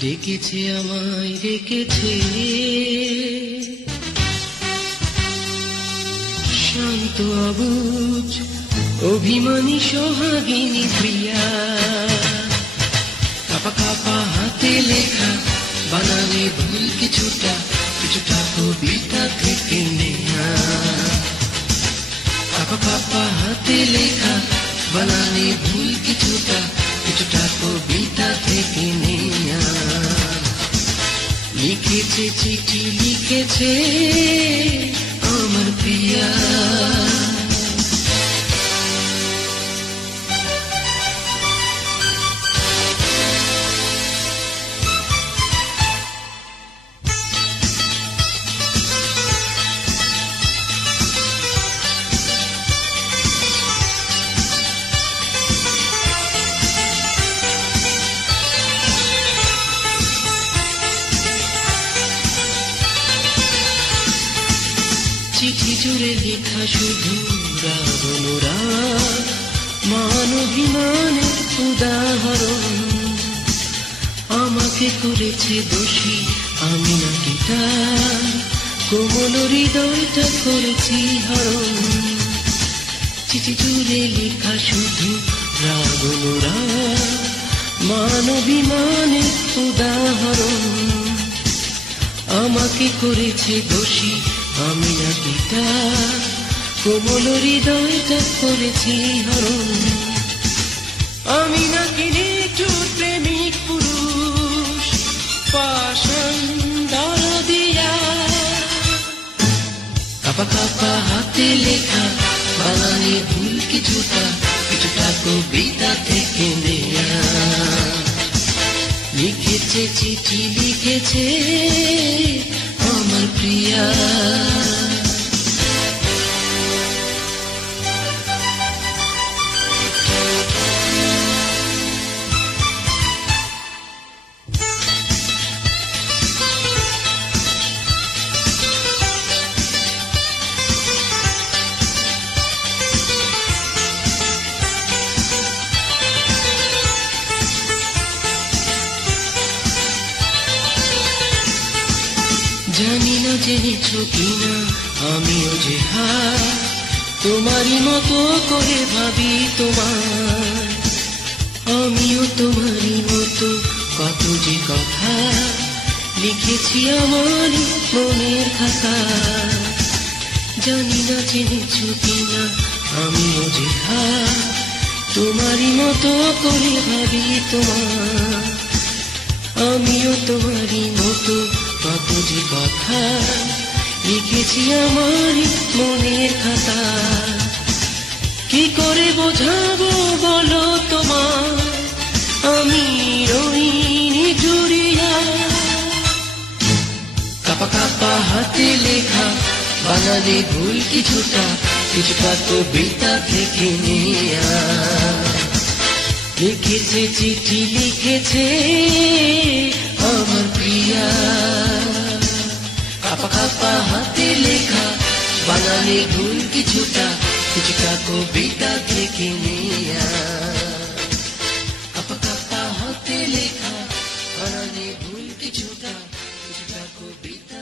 ডেকেছে আমায় ডেকেছে শান্ত অবুঝ অভিমানী সোহাগিনী প্রিয়া কাপা কাপা হাতে লেখা বানানে ভুল কিছুটা কিছুটা কবিতা থেকে নেয়া কাপা কাপা হাতে লেখা বানানে ভুল কিছুটা কিছুটা কবিতা থেকে নেয়া লিখেছে চিঠি লিখেছে আমার প্রিয়া চিঠি জুড়ে লেখা শুধু রাগ অনুরাগ মান অভিমানের উদাহরণ আমাকে করেছে দোষী আমি নাকি তার কোমল হৃদয়টা করেছি হরণ চিঠি জুড়ে লেখা শুধু রাগ অনুরাগ মান অভিমানের উদাহরণ আমাকে করেছে দোষী আমি নাকি তার কোমল হৃদয়টা করেছি হরণ আমি নাকি নিঠুর প্রেমিক পুরুষ পাষাণ দরদিয়া কাপা কাপা হাতে লেখা বানানে ভুল কিছুটা কিছুটা কবিতা থেকে নেয়া লিখেছে চিঠি লিখেছে আমার প্রিয়া জানি না জেনেছ কিনা আমিও যে হার তোমারই মতো করে ভাবি তোমার আমিও তোমারই মতো কত যে কথা লিখেছি আমার মনের খাতা জানি না জেনেছ কিনা আমিও যে হার তোমারই মতো করে ভাবি তোমার আমিও তোমারই মতো কত যে কথা লিখেছি আমার মনের খাতা কি করে বোঝাবো বলো তোমার আমি রইনি জুড়িয়া কাপা কাপা হাতে লেখা বানানে ভুল কিছুটা কিছুটা কবিতা থেকে নেয়া লিখেছে চিঠি লিখেছে আমার প্রিয়া কাপা কাপা হাতে লেখা বানানে ভুল কিছুটা কিছুটা কবিতা থেকে নেয়া কাপা কাপা হাতে লেখা বানানে ভুল কিছুটা কিছুটা কবিতা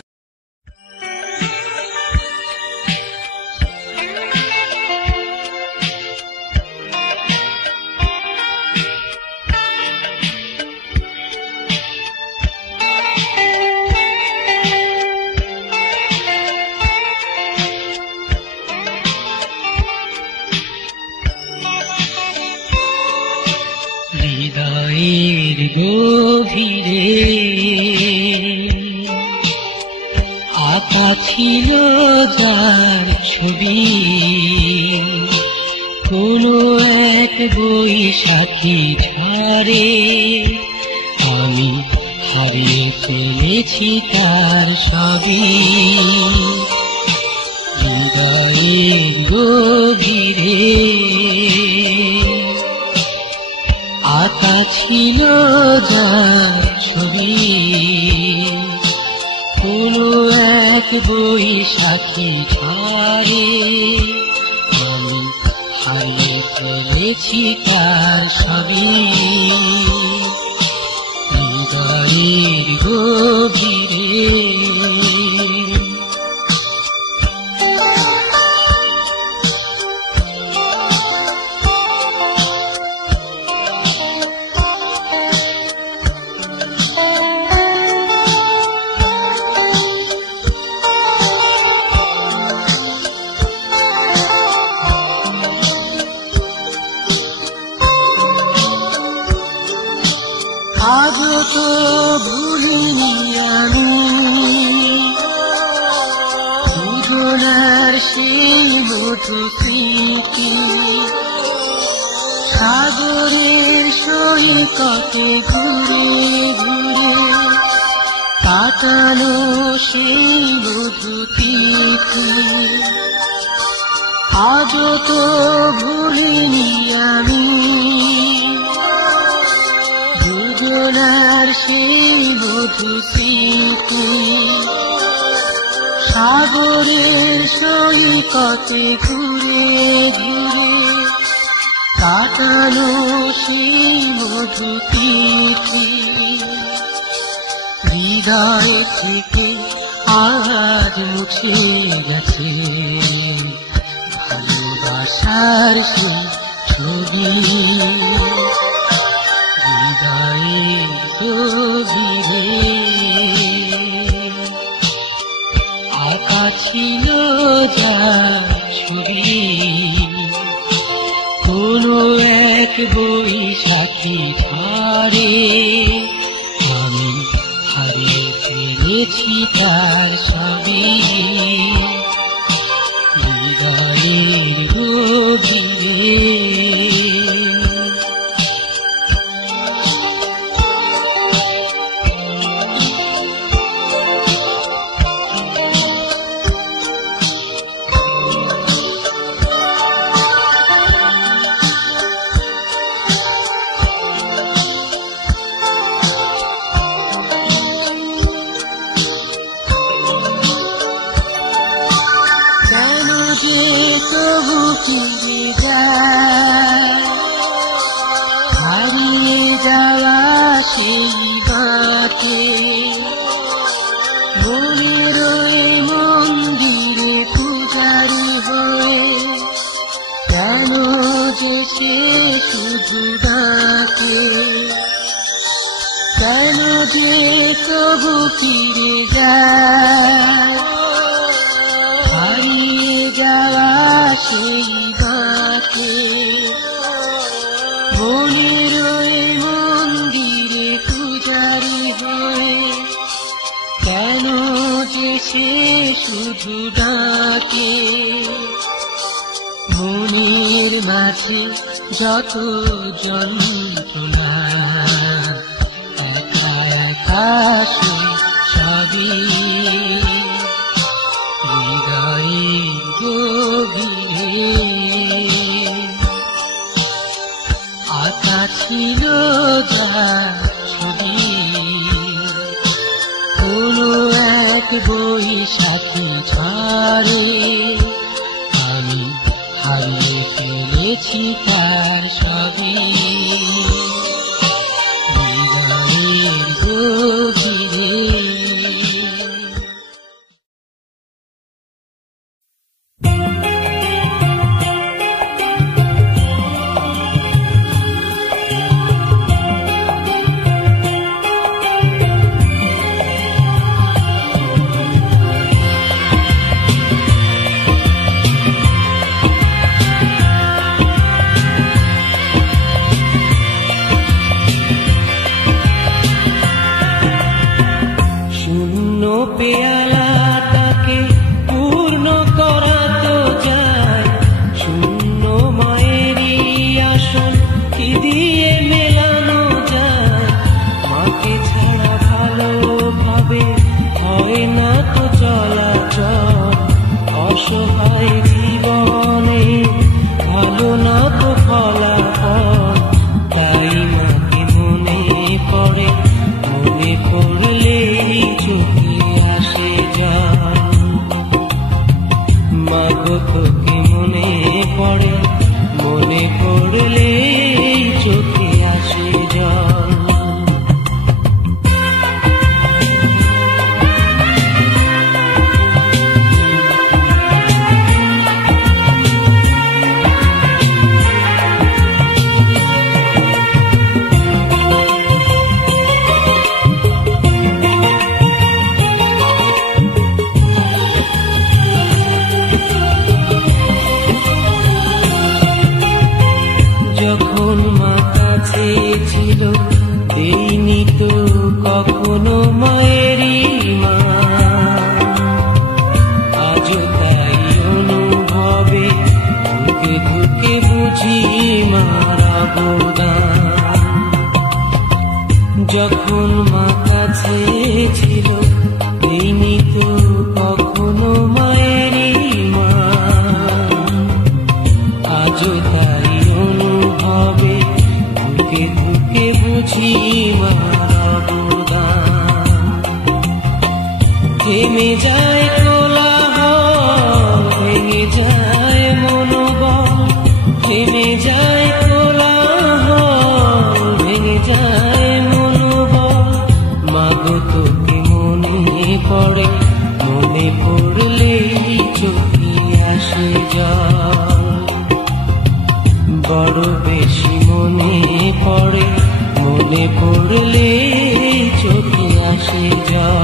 হৃদয়ের গভীরে আঁকা ছিল যার ছবি কোনো এক বৈশাখী ঝড়ে আমি হারিয়ে ফেলেছি তার সবই হৃদয়ের গভীরে আঁকা ছিল যার ছবি কোনো এক বৈশাখী ঝড়ে আমি হারিয়ে ফেলেছি তার সবই হৃদয়ে আজও তো ভুলিনি আমি দুজনার সেই মধু স্মৃতি, সাগরের সৈকতে ঘুরে ঘুরে কাটানো সেই মধু তিথি। আজও তো ভুলিনি আমি দুজনার সেই মধু স্মৃতি, সাগরের সৈকতে ঘুরে ঘুরে কাটানো সেই মধু তিথি। হৃদয় থেকে আজ মুছে গেছে ভালোবাসার সেই ছবি, হৃদয়ের গভীরে আঁকা ছিল যা ছবি, কোনো এক বৈশাখী ধারে আমি হারিয়ে ফেলেছি তার ছবি, হৃদয়ের গভীরে। হারিয়ে যাওয়া সেই বাতে মনের মন্দিরে পূজারি হয়ে কেন যে সে শুধু ডাকে, কেন যে তবু ফিরে যায় হারিয়ে যাওয়া সেই বাতে মনের মন্দিরে পূজারি হয়ে কেন যে সে শুধু ডাকে। মনের মাঝে যত যন্ত্রণা একা একা সবই হৃদয়ের গভীরে আঁকা ছিল যা ছবি, কোনো এক বৈশাখী ঝড়ে আমি হারিয়ে ফেলেছি তার ছবি, হৃদয়ের গভীরে। পেয়ালাটাকে পূর্ণ করা তো যায়, শূন্য মায়েরই আসন কি দিয়ে মেলানো যায়, মাকে ছাড়া ভালোভাবে হয় না তো চলাচল, অসহায় জীবনে ভালো না তো ফলাফল, তাই মাকে মনে পড়ে, মনে পড়লেই চোখে আসে জল, মাগো তোকে মনে পড়ে, মনে পড়লেই চোখে আসে জল। বুঝি মার অবদান। থেমে যায় কোলাহল, ভেঙে যায় মনোবল, থেমে যায় কোলাহল, ভেঙে যায় মনোবল। মাগো তোকে মনে পড়ে, মনে পড়লেই চোখে আসে জল। বড় বেশি মনে পড়ে, মনে পড়লেই চোখে আসে জল।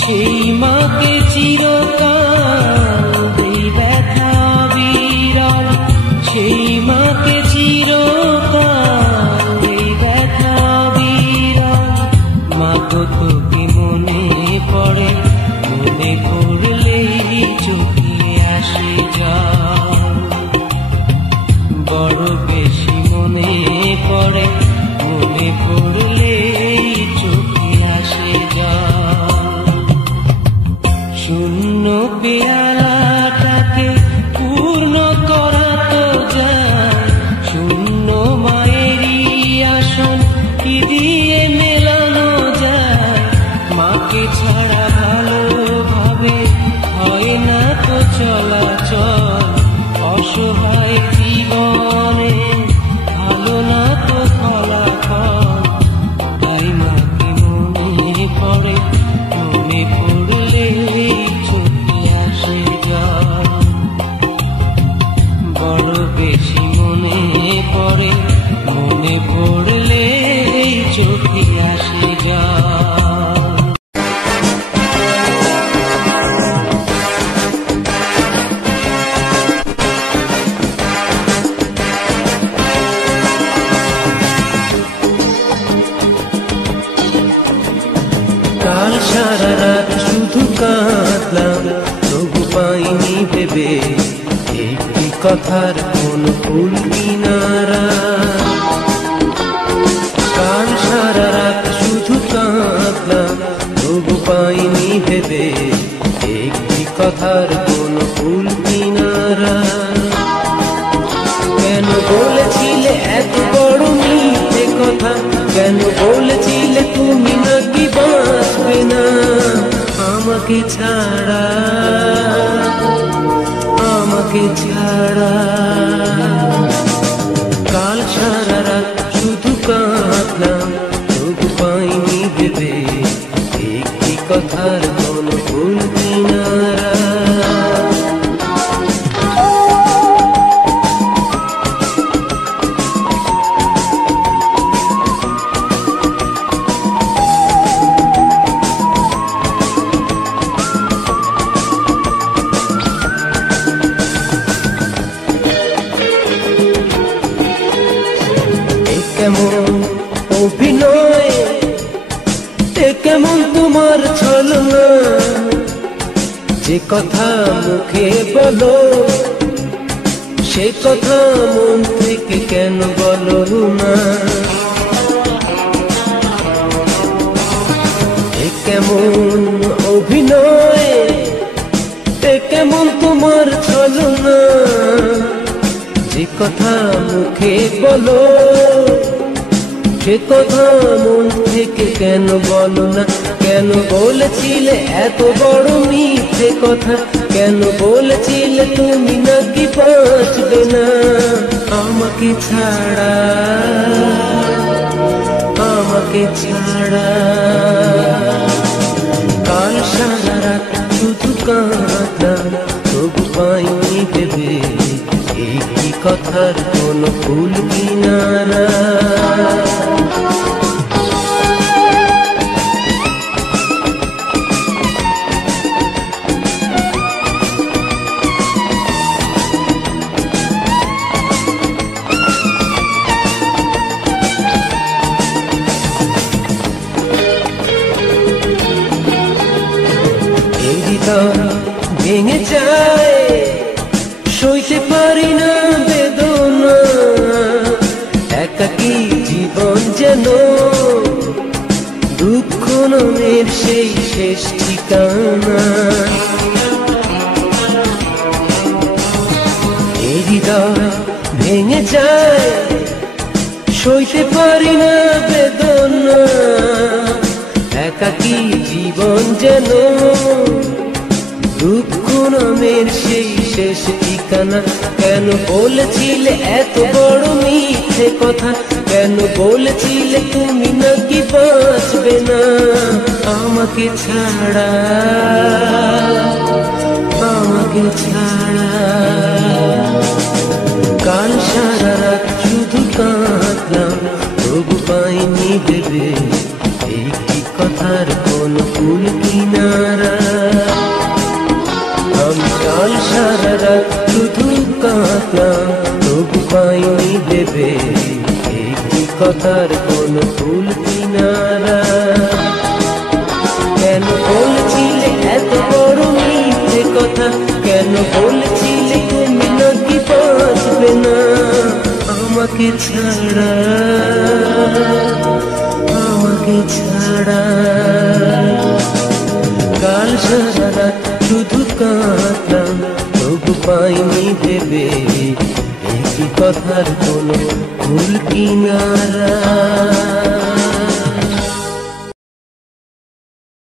সেই মাকে চিরকাল এই ব্যথা বিরল, সেই মাকে চিরকাল এই ব্যথা বিরল। মাগো তোকে মনে পড়ে, মনে পড়লেই চোখে আসে জল। বড় বেশি মনে পড়ে, মনে পড়লেই চোখে আসে জল। শূন্য পেয়ালাটাকে পূর্ণ করা তো যায়, শূন্য মায়েরই আসন কি দিয়ে মেলানো যায়। মাকে ছাড়া ভালোভাবে হয় না তো চলাচল, অসহায় জীবনে ভালো না তো ফলাফল। তাই মাকে মনে পড়ে, মনে পড়লেই চোখে আসে জল। বড় বেশি মনে পড়ে, মনে পড়লেই চোখে আসে জল। কাল সারা রাত শুধু কাঁদলাম, তবু পাইনি ভেবে একটি কথার কোনো ফুল কিনারা। কাল সারা রাত শুধু কাঁদলাম, তবু পাইনি ভেবে একটি কথার কোনো ফুল কিনারা। কেন বলেছিলে এত বড় মিথ্যে কথা, কেন বলেছিলে তুমি নাকি বাঁচবে না আমাকে ছাড়া, আমাকে ছাড়া। কাল সারা রাত শুধু কাঁদলাম, তবু পাইনি ভেবে একটি কথার কোনো ফুল কিনারা। কেমন অভিনয়, কেমন তোমার ছলনা, যে কথা মুখে বলো সে কথা মন থেকে কেন বলো না। কেমন অভিনয়, কেমন তোমার ছলনা, যে কথা মুখে বলো সে কথা মন থেকে কেন বলো না। কেন বলেছিলে এত বড় মিথ্যে কথা, কেন বলেছিলে তুমি নাকি বাঁচবে না। আমাকে ছাড়া, আমাকে ছাড়া। কাল সারা রাত শুধু কাঁদলাম, তবু পাইনি ভেবে এই কি কথার কোনো ফুল কিনারা। ভেঙে যায়, সইতে পারি না বেদনা, একাকী জীবন যেন দুঃখ নামের সেই শেষ ঠিকানা। এই হৃদয় ভেঙে যায়, সইতে পারি না বেদনা, একাকী জীবন যেন দুঃখ নামের সেই শেষ ঠিকানা। কেন বলেছিলে এত বড় মিথ্যে কথা, কেন বলেছিলে তুমি নাকি বাঁচবে না আমাকে ছাড়া, আমাকে ছাড়া। কাল সারা রাত শুধু কাঁদলাম, তবু পাইনি ভেবে এই কি কথার কোনো ফুল কিনারা। আমি কাল সারা রাত শুধু কাঁদলাম, তবু পাইনি ভেবে এই কি কথার কোনো ফুল কিনারা। কেন বলছিলে এত বড় মিথ্যে কথা, কেন বলছিলে তুমি নাকি বাঁচবে না আমাকে ছাড়া, আমাকে ছাড়া। কাল সারা রাত শুধু কাঁদলাম, তবু পাইনি ভেবে এই কি কথার কোনো ফুল কিনারা।